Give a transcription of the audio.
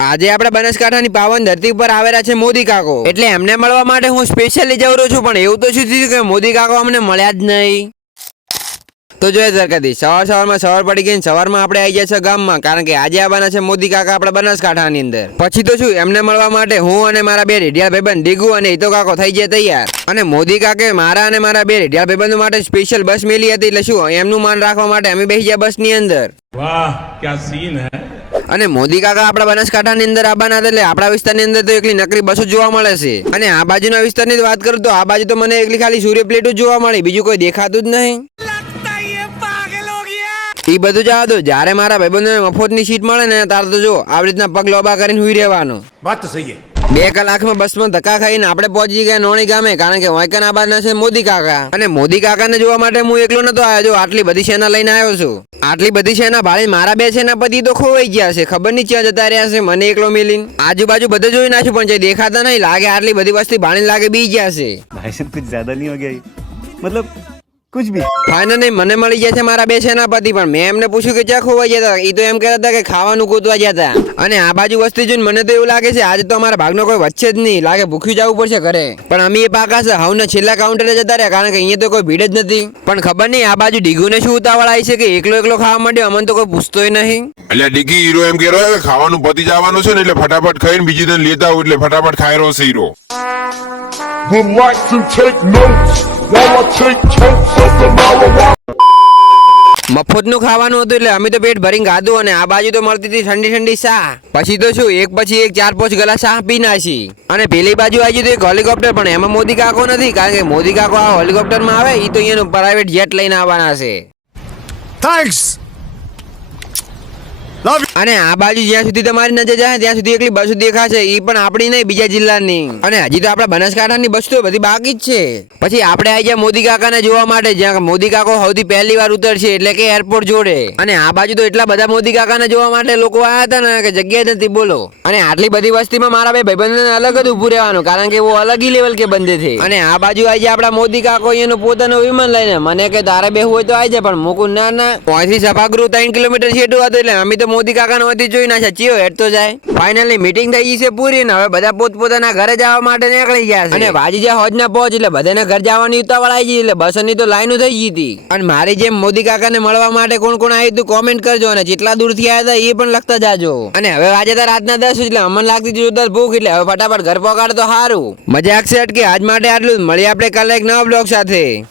આજે આપણે બનાસકાંઠાની પાવન ધરતી પર આવેલા છે મોદી કાકો, એટલે એમને મળવા માટે હું સ્પેશિયલી જઈ રહ્યો છું, પણ એવું તો શું થયું કે મોદી કાકો અમને મળ્યા જ નહીં. તો જોઈએ સરકારથી સવારમાં સવાર પડી ગઈ, સવારમાં આપણે આવી ગયા છે ગામમાં, કારણ કે આજે આવવાના છે મોદી કાકા આપણા બનાસકાંઠાની અંદર. પછી તો શું એમને મળવા માટે હું અને મારા બે રેડિયાળ ભાઈબંધ ડીગુ અને ઈતો કાકો થઈ જાય તૈયાર. અને મોદી કાકે મારા અને મારા બે રેડિયાળ ભાઈબંધો માટે સ્પેશિયલ બસ મેલી હતી, એટલે શું એમનું માન રાખવા માટે અમે બેસી ગયા બસની અંદર. વાહ ક્યા સીન હે. અને મોદી કાકા આપણા બનાસકાંઠાની અંદર આવવાના હતા, એટલે આપણા વિસ્તારની અંદર તો એકલી નકરી બસો જોવા મળે છે. અને આ બાજુના વિસ્તારની વાત કરું તો આ બાજુ તો મને એકલી ખાલી સૂર્ય પ્લેટો જોવા મળી, બીજું કોઈ દેખાતું જ નહીં. એ બધું જવા દો, જ્યારે મારા ભાઈબંધોને મફતની સીટ મળે ને ત્યારે તો જો આવી રીતના પગ લોબા કરીને હુઈ રહેવાનું. વાત તો સહી હે. 2 કલાકમાં બસમાં ધક્કા ખાઈને આપણે પહોંચી ગયા નોણી ગામે, કારણ કે વાયકન આબાદના છે મોદી કાકા. અને મોદી કાકાને જોવા માટે હું એકલો નતો આવ્યો, જો આટલી બધી સેના લઈને આવ્યો છું. આટલી બધી સેના ભાળી મારા 2 સેનાપતિ તો ખોવાઈ ગયા છે, ખબર નહીં ક્યાં જતા રહ્યા છે મને એકલો મિલીને. આજુબાજુ બધું જોઈ નાખ્યું પણ જે દેખાતા નહીં, લાગે આટલી બધી વસ્તી ભાળીને લાગે બી ગયા છે. भाई साहब कुछ ज्यादा नहीं हो गया ये? मतलब कुछ भी. ફાઇનલી મને મળી ગયા છે મારા 2 સેનાપતિ, પણ મેં એમને પૂછ્યું કે ક્યાં ખોવાઈ ગયા હતા. એ તો એમ કહેતા હતા કે ખાવાનું ગોતવા ગયા હતા. અને આ બાજુ વસ્તી જોઈને મને તો એવું લાગે છે આજે તો અમારા ભાગનો કોઈ વચ્ચે જ નહીં, લાગે ભૂખ્યું જવું પડશે ઘરે. પણ અમે એ પાકા છે હવના છેલ્લા કાઉન્ટરે જતા રહ્યા, કારણ કે અહીંયા તો કોઈ ભીડ જ નથી. પણ ખબર નહીં આ બાજુ ડીગુને શું ઉતાવળ આવી છે કે એકલો ખાવા માંડ્યો, અમને તો કોઈ પૂછતોય નહીં. એટલે ડીગી હીરો એમ કે રહ્યો કે ખાવાનું પતી જવાનું છે ને, એટલે ફટાફટ ખાઈને બીજી દિન લેતા આવું, એટલે ફટાફટ ખાઈ રહ્યો છે hero. Would like to take notes while I take totes of the marijuana. મફતનું ખાવાનું હતું એટલે અમે તો પેટ ભરીને ખાધું. અને આ બાજુ તો મળતી હતી ઠંડી ઠંડી ચા. પછી તો શું એક પછી એક 4-5 ગ્લાસ ચા પી નાખી. અને પેલી બાજુ આવી તો એક હેલિકોપ્ટર, પણ એમાં મોદી કાકો નથી, કારણ કે મોદી કાકો આ હેલિકોપ્ટરમાં આવે એ તો અહીંયાનું પ્રાઇવેટ જેટ લઈને આવવાના છે. थैंक्स. અને આ બાજુ જ્યાં સુધી તમારી નજર જાય ત્યાં સુધી એકલી બસ દેખાશે, એ પણ આપણી નહીં બીજા જિલ્લાની. અને હજી તો આપણા બનાસકાંઠાની બસ તો બધી બાકી જ છે. પછી આપણે આવી ગયા મોદી કાકાને જોવા માટે, જ્યાં મોદી કાકો સૌથી પહેલી વાર ઉતરશે, એટલે કે એરપોર્ટ જોડે. અને આ બાજુ તો એટલા બધા મોદી કાકાને જોવા માટે લોકો આવ્યા હતા ને કે જગ્યા જ નથી બોલો. અને આટલી બધી વસ્તીમાં મારા બે ભાઈબંધોને અલગ જ ઉભું રહેવાનું, કારણ કે वो अलग ही लेवल के बंदे थे. અને આ બાજુ આવી ગયા આપણા મોદી કાકો એનું પોતાનું વિમાન લઈને. મને કે તારે બેહવું હોય તો આવી જાય, પણ મૂકું ના ના. અહીંથી સભાગૃહ 3 કિલોમીટર છેટું હતું, એટલે અમે તો મોદી કાકાનો વધી જોઈ નાખ્યા ચિયો હેડ તો જાય. ફાઇનલી મીટિંગ થઈ ગઈ છે પૂરી ને હવે બધા પોતપોતાના ઘરે જવા માટે નીકળી ગયા છે. અને વાજી જ્યાં હોજ ના પહોંચ એટલે બધાને ઘર જવાની ઉતાવળ આવી ગઈ, એટલે બસની તો લાઈનો થઈ ગઈ હતી. અને મારી જેમ મોદી કાકાને મળવા માટે કોણ કોણ આવ્યું હતું કોમેન્ટ કરજો, અને જેટલા દૂરથી આવ્યા હતા એ પણ લખતા જાજો. અને હવે વાજે હતા રાતના 10, એટલે અમને લાગતી જોરદાર ભૂખ, એટલે હવે ફટાફટ ઘર પહોંચાડ તો સારું. મજાક છે કે આજ માટે આટલું જ. મળીએ આપણે કાલે એક નવા બ્લોગ સાથે.